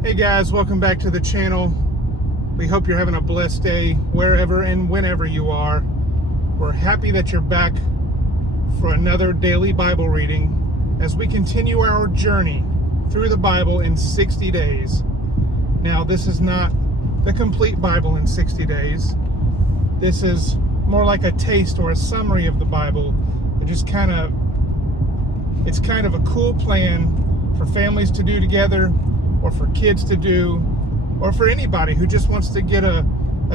Hey guys, welcome back to the channel. We hope you're having a blessed day wherever and whenever you are. We're happy that you're back for another daily Bible reading as we continue our journey through the Bible in 60 days. Now, this is not the complete Bible in 60 days. This is more like a taste or a summary of the Bible. It's kind of a cool plan for families to do together, or for kids to do, or for anybody who just wants to get a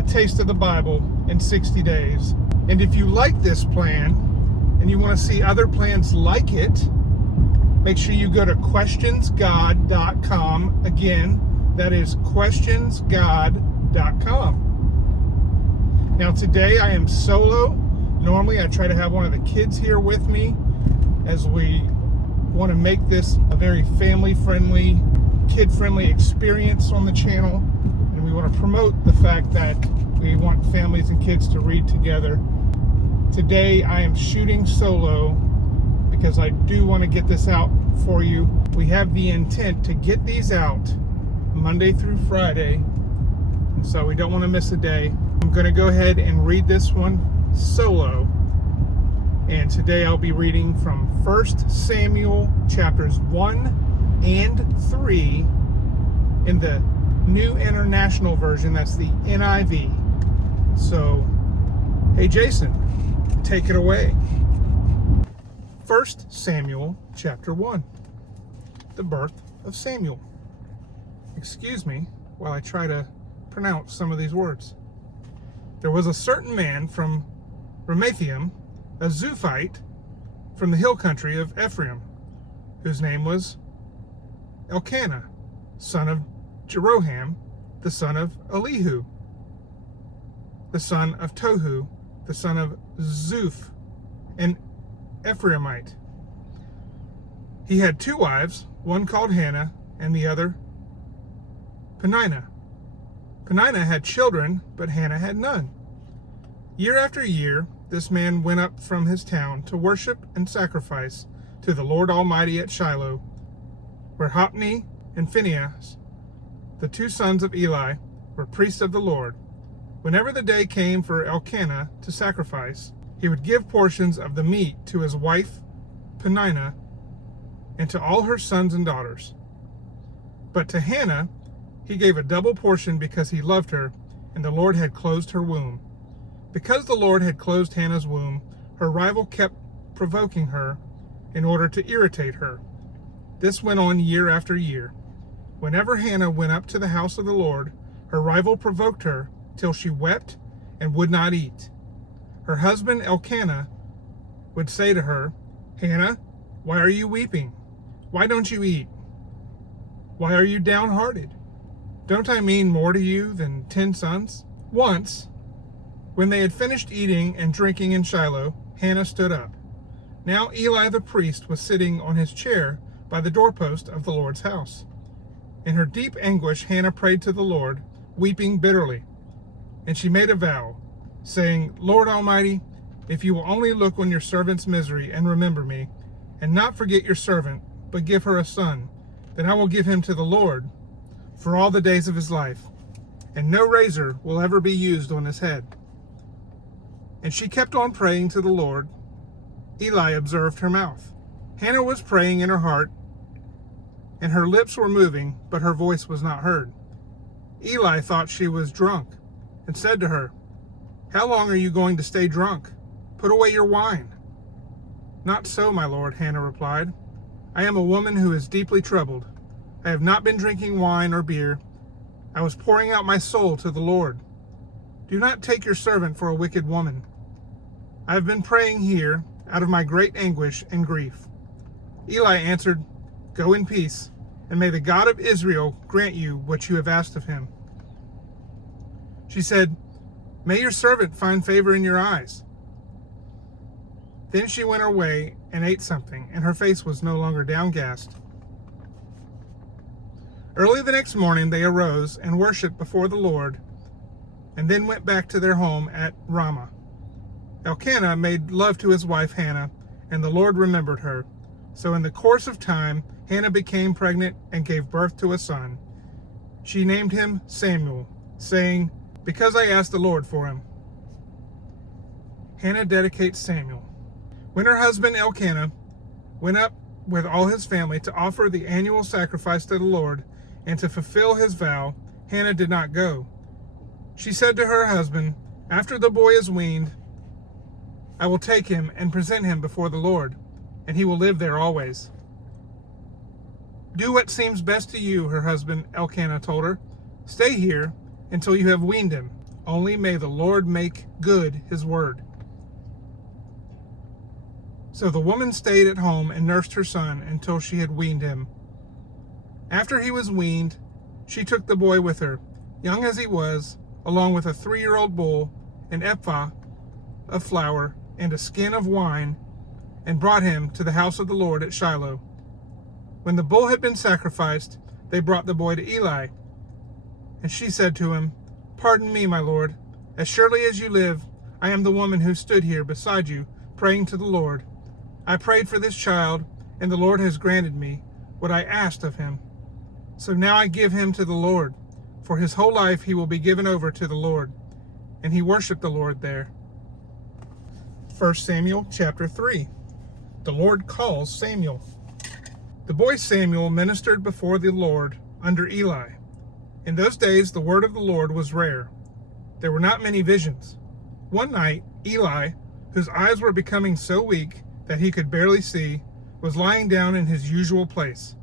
taste of the Bible in 60 days. And if you like this plan and you want to see other plans like it, make sure you go to questionsgod.com. Again, that is questionsgod.com. Now today I am solo. Normally I try to have one of the kids here with me, as we want to make this a very family-friendly, kid-friendly experience on the channel, and we want to promote the fact that we want families and kids to read together. Today I am shooting solo because I do want to get this out for you. We have the intent to get these out Monday through Friday, and so we don't want to miss a day. I'm going to go ahead and read this one solo, and today I'll be reading from 1 Samuel chapters 1 and 3 in the New International Version. That's the NIV. So, hey Jason, take it away. 1 Samuel chapter 1. The birth of Samuel. Excuse me while I try to pronounce some of these words. There was a certain man from Ramathaim, a Zuphite from the hill country of Ephraim, whose name was Elkanah, son of Jeroham, the son of Elihu, the son of Tohu, the son of Zuph, an Ephraimite. He had two wives, one called Hannah and the other Peninnah. Peninnah had children, but Hannah had none. Year after year, this man went up from his town to worship and sacrifice to the Lord Almighty at Shiloh, where Hophni and Phinehas, the two sons of Eli, were priests of the Lord. Whenever the day came for Elkanah to sacrifice, he would give portions of the meat to his wife Peninnah and to all her sons and daughters. But to Hannah he gave a double portion because he loved her, and the Lord had closed her womb. Because the Lord had closed Hannah's womb, her rival kept provoking her in order to irritate her. This went on year after year. Whenever Hannah went up to the house of the Lord, her rival provoked her till she wept and would not eat. Her husband Elkanah would say to her, "Hannah, why are you weeping? Why don't you eat? Why are you downhearted? Don't I mean more to you than 10 sons?" Once, when they had finished eating and drinking in Shiloh, Hannah stood up. Now Eli the priest was sitting on his chair by the doorpost of the Lord's house. In her deep anguish, Hannah prayed to the Lord, weeping bitterly. And she made a vow, saying, "Lord Almighty, if you will only look on your servant's misery and remember me, and not forget your servant, but give her a son, then I will give him to the Lord for all the days of his life, and no razor will ever be used on his head." And she kept on praying to the Lord. Eli observed her mouth. Hannah was praying in her heart, and her lips were moving, but her voice was not heard. Eli thought she was drunk, and said to her, "How long are you going to stay drunk? Put away your wine." "Not so, my lord," Hannah replied. "I am a woman who is deeply troubled. I have not been drinking wine or beer. I was pouring out my soul to the Lord. Do not take your servant for a wicked woman. I have been praying here out of my great anguish and grief." Eli answered, "Go in peace, and may the God of Israel grant you what you have asked of him." She said, "May your servant find favor in your eyes." Then she went her way and ate something, and her face was no longer downcast. Early the next morning they arose and worshipped before the Lord, and then went back to their home at Ramah. Elkanah made love to his wife Hannah, and the Lord remembered her. So in the course of time, Hannah became pregnant and gave birth to a son. she named him Samuel, saying, "Because I asked the Lord for him." Hannah dedicates Samuel. When her husband Elkanah went up with all his family to offer the annual sacrifice to the Lord and to fulfill his vow, Hannah did not go. She said to her husband, "After the boy is weaned, I will take him and present him before the Lord, and he will live there always." "Do what seems best to you," her husband Elkanah told her. "Stay here until you have weaned him. Only may the Lord make good his word." So the woman stayed at home and nursed her son until she had weaned him. After he was weaned, she took the boy with her, young as he was, along with a 3-year-old bull, an ephah of flour, and a skin of wine, and brought him to the house of the Lord at Shiloh. When the bull had been sacrificed, they brought the boy to Eli. And she said to him, "Pardon me, my lord. As surely as you live, I am the woman who stood here beside you, praying to the Lord. I prayed for this child, and the Lord has granted me what I asked of him. So now I give him to the Lord. For his whole life he will be given over to the Lord." And he worshiped the Lord there. 1 Samuel chapter 3. The Lord calls Samuel. The boy Samuel ministered before the Lord under Eli. In those days the word of the Lord was rare. There were not many visions. One night, Eli, whose eyes were becoming so weak that he could barely see, was lying down in his usual place.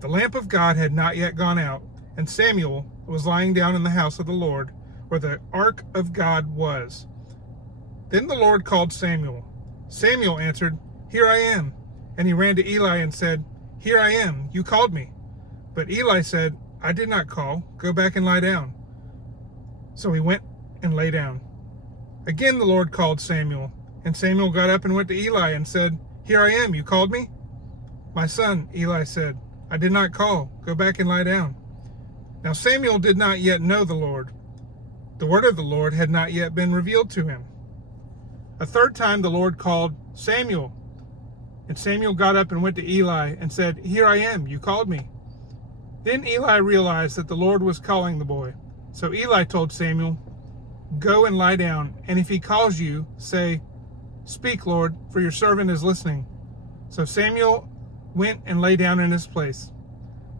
The lamp of God had not yet gone out, and Samuel was lying down in the house of the Lord, where the ark of God was. Then the Lord called Samuel. Samuel answered, "Here I am." And he ran to Eli and said, "Here I am, you called me." But Eli said, "I did not call. Go back and lie down." So he went and lay down. Again the Lord called Samuel. And Samuel got up and went to Eli and said, "Here I am, you called me?" "My son," Eli said, "I did not call. Go back and lie down." Now Samuel did not yet know the Lord. The word of the Lord had not yet been revealed to him. A third time the Lord called, "Samuel." And Samuel got up and went to Eli and said, "Here I am, you called me." Then Eli realized that the Lord was calling the boy. So Eli told Samuel, "Go and lie down, and if he calls you, say, 'Speak, Lord, for your servant is listening.'" So Samuel went and lay down in his place.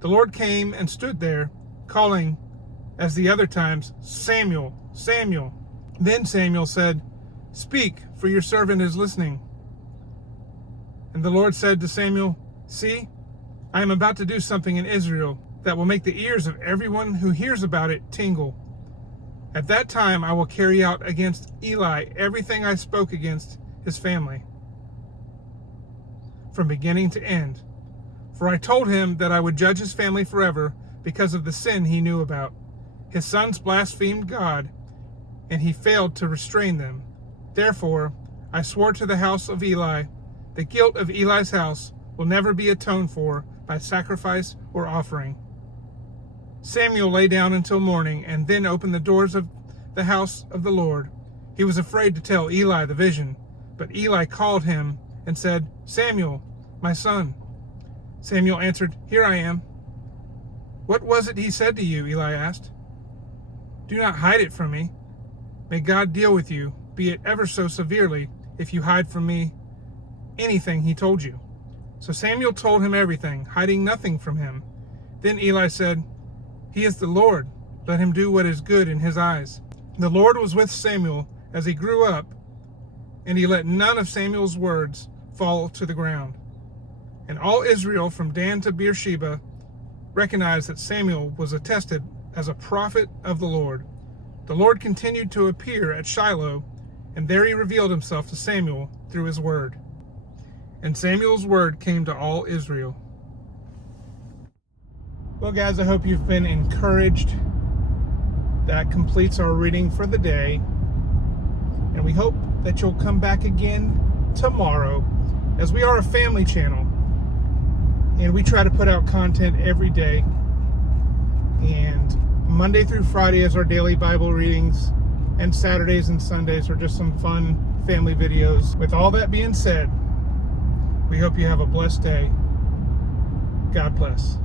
The Lord came and stood there, calling, as the other times, "Samuel, Samuel." Then Samuel said, "Speak, for your servant is listening." And the Lord said to Samuel, "See, I am about to do something in Israel that will make the ears of everyone who hears about it tingle. At that time I will carry out against Eli everything I spoke against his family, from beginning to end. For I told him that I would judge his family forever because of the sin he knew about. His sons blasphemed God, and he failed to restrain them. Therefore, I swore to the house of Eli, the guilt of Eli's house will never be atoned for by sacrifice or offering." Samuel lay down until morning and then opened the doors of the house of the Lord. He was afraid to tell Eli the vision, but Eli called him and said, "Samuel, my son." Samuel answered, "Here I am." "What was it he said to you?" Eli asked. "Do not hide it from me. May God deal with you, be it ever so severely, if you hide from me anything he told you." So Samuel told him everything, hiding nothing from him. Then Eli said, "He is the Lord. Let him do what is good in his eyes." The Lord was with Samuel as he grew up, and he let none of Samuel's words fall to the ground. And all Israel from Dan to Beersheba recognized that Samuel was attested as a prophet of the Lord. The Lord continued to appear at Shiloh, and there he revealed himself to Samuel through his word. And Samuel's word came to all Israel. Well, guys, I hope you've been encouraged. That completes our reading for the day. And we hope that you'll come back again tomorrow, as we are a family channel. And we try to put out content every day. And Monday through Friday is our daily Bible readings. And Saturdays and Sundays are just some fun family videos. With all that being said, we hope you have a blessed day. God bless.